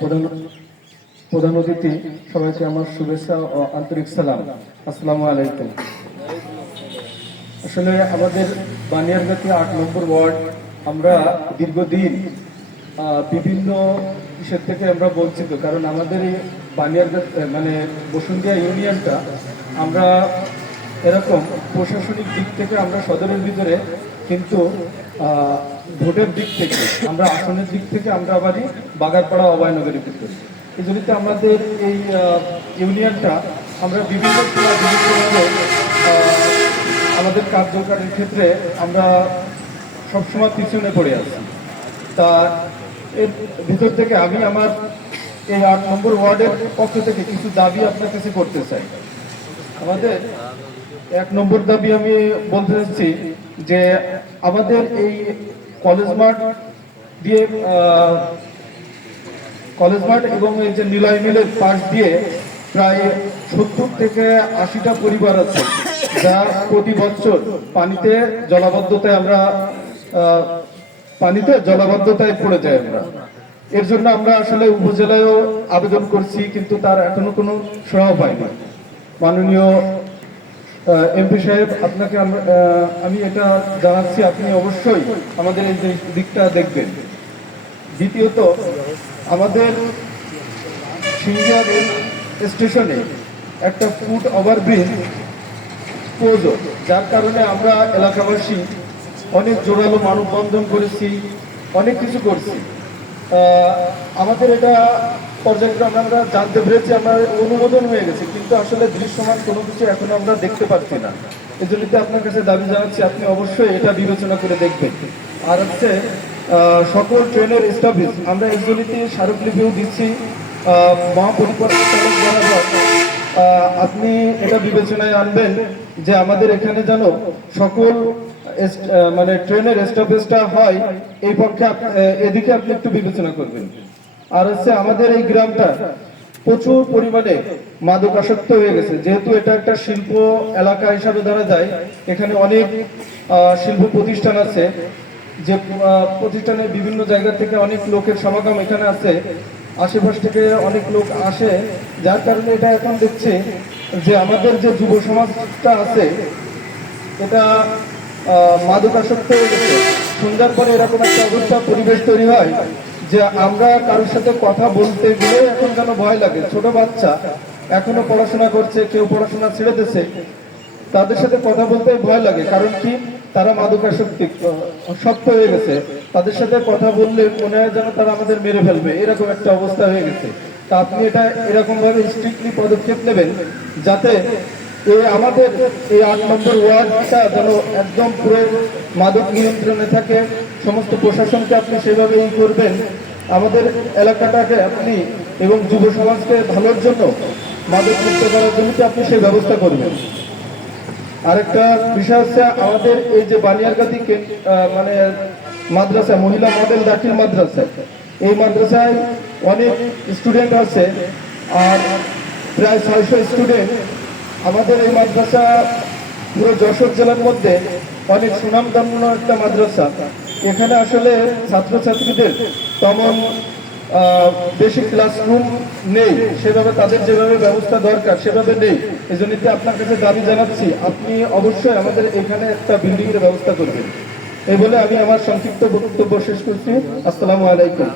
প্রধান প্রধান অতিথি সবাইকে আমার শুভেচ্ছা ও আন্তরিক সালাম। আসসালামু আলাইকুম। আসলে আমাদের বানিয়ারগাতি ৮ নম্বর ওয়ার্ড, আমরা দীর্ঘদিন বিভিন্ন বিষয় থেকে আমরা বঞ্চিত। কারণ আমাদের এই বানিয়ারগাতি মানে বসুন্ধিয়া ইউনিয়নটা আমরা এরকম প্রশাসনিক দিক থেকে আমরা সদরের ভিতরে, কিন্তু ভোটের দিক থেকে আমরা আসনের দিক থেকে আমরা আবারই বাগারপাড়া অভয়নগরের ভিতরে। এই জন্য আমাদের এই ইউনিয়নটা আমরা বিভিন্ন আমাদের কার্যকরের ক্ষেত্রে আমরা সবসময় পিছনে পড়ে আছি। তা এর ভিতর থেকে আমি আমার এই ৮ নম্বর ওয়ার্ডের পক্ষ থেকে কিছু দাবি আপনার কাছে করতে চাই। আমাদের ১ নম্বর দাবি আমি বলতে চাচ্ছি যে আমাদের এই কলেজ মাঠ দিয়ে কলেজ মাঠ এবং এই যে নিলয় মিলের পাশ দিয়ে প্রায় ৭০ থেকে ৮০টা পরিবার আছে, যা প্রতি বছর পানিতে জলাবদ্ধতায় পড়ে যায়। আমরা এর জন্য আমরা আসলে উপজেলায়ও আবেদন করছি, কিন্তু তার এখনো কোনো সুরাহা পাইনি। মাননীয় এমপি সাহেব, আপনাকে আমি এটা জানাচ্ছি, আপনি অবশ্যই আমাদের এই দিকটা দেখবেন। দ্বিতীয়ত, আমাদের সিংহিয়া রেল স্টেশনে একটা ফুট ওভারব্রিজ প্রয়োজন, যার কারণে আমরা এলাকাবাসী অনেক জোরালো মানববন্ধন করেছি, অনেক কিছু করছি। আমাদের এটা পর্যায়ক্রমে আমরা জানতে পেরেছি, আমরা অনুমোদন হয়ে গেছে, কিন্তু আসলে দৃশ্যমান কোনো কিছু এখনো আমরা দেখতে পাচ্ছি না। এই জন্য আপনার কাছে দাবি জানাচ্ছি, আপনি অবশ্যই এটা বিবেচনা করে দেখবেন। আর হচ্ছে সকল ট্রেনের স্টপেজ আমরা এগুলিতে স্মারকলিপিও দিচ্ছি মহাপরিকল্পনা বরাবর। আপনি এটা বিবেচনায় আনবেন যে আমাদের এখানে যেন সকল মানে ট্রেনের স্টপেজটা হয়, এই পক্ষে এদিকে আপনি একটু বিবেচনা করবেন। আর হচ্ছে আমাদের এই গ্রামটা প্রচুর পরিমাণে মাদকাসক্ত হয়ে গেছে, যেহেতু এটা একটা শিল্প এলাকা হিসাবে ধরা যায়। এখানে অনেক শিল্প প্রতিষ্ঠান আছে, যে প্রতিষ্ঠানে বিভিন্ন জায়গা থেকে অনেক লোকের সমাগম এখানে আছে, আশেপাশ থেকে অনেক লোক আসে, যার কারণে এটা এখন দেখছে যে আমাদের যে যুব সমাজটা আছে এটা মাদকাসক্ত হয়ে গেছে। সন্ধ্যার পরে এরকম একটা অবস্থা পরিবেশ তৈরি হয় যে আমরা কারোর সাথে কথা বলতে গেলে এখন যেন ভয় লাগে। ছোট বাচ্চা এখনো পড়াশোনা করছে, কেউ পড়াশোনা ছেড়ে দিচ্ছে, তাদের সাথে কথা বলতে ভয় লাগে। কারণ কি, তারা মাদকাসক্তি শক্ত হয়ে গেছে। তাদের সাথে কথা বললে মনে হয় যেন তারা আমাদের মেরে ফেলবে, এরকম একটা অবস্থা হয়ে গেছে। তা আপনি এটা এরকম ভাবে স্ট্রিক্টলি পদক্ষেপ নেবেন, যাতে আমাদের এই ৮ নম্বর ওয়ার্ডটা যেন একদম পুরো মাদক নিয়ন্ত্রণে থাকে। সমস্ত প্রশাসনকে আপনি সেভাবে করবেন, আমাদের এলাকাটাকে আপনি এবং যুব সমাজকে ভালোর জন্য, মাদক মুক্ত করার জন্য আপনি সেই ব্যবস্থা করবেন। আরেকটা বিষয় হচ্ছে আমাদের এই যে বানিয়ারগাতি মানে মাদ্রাসা, মহিলা মডেল দাখিল মাদ্রাসা, এই মাদ্রাসায় অনেক স্টুডেন্ট আছে, আর প্রায় ৬০০ স্টুডেন্ট। আমাদের এই মাদ্রাসা পুরো যশোর জেলার মধ্যে অনেক সুনামধন্য একটা মাদ্রাসা। এখানে আসলে ছাত্রছাত্রীদের তেমন বেশি ক্লাসরুম নেই, সেভাবে তাদের যেভাবে ব্যবস্থা দরকার সেভাবে নেই। এই জন্য আপনার কাছে দাবি জানাচ্ছি, আপনি অবশ্যই আমাদের এখানে একটা বিল্ডিং এর ব্যবস্থা করবেন। এই বলে আমি আমার সংক্ষিপ্ত বক্তব্য শেষ করছি। আসসালামু আলাইকুম।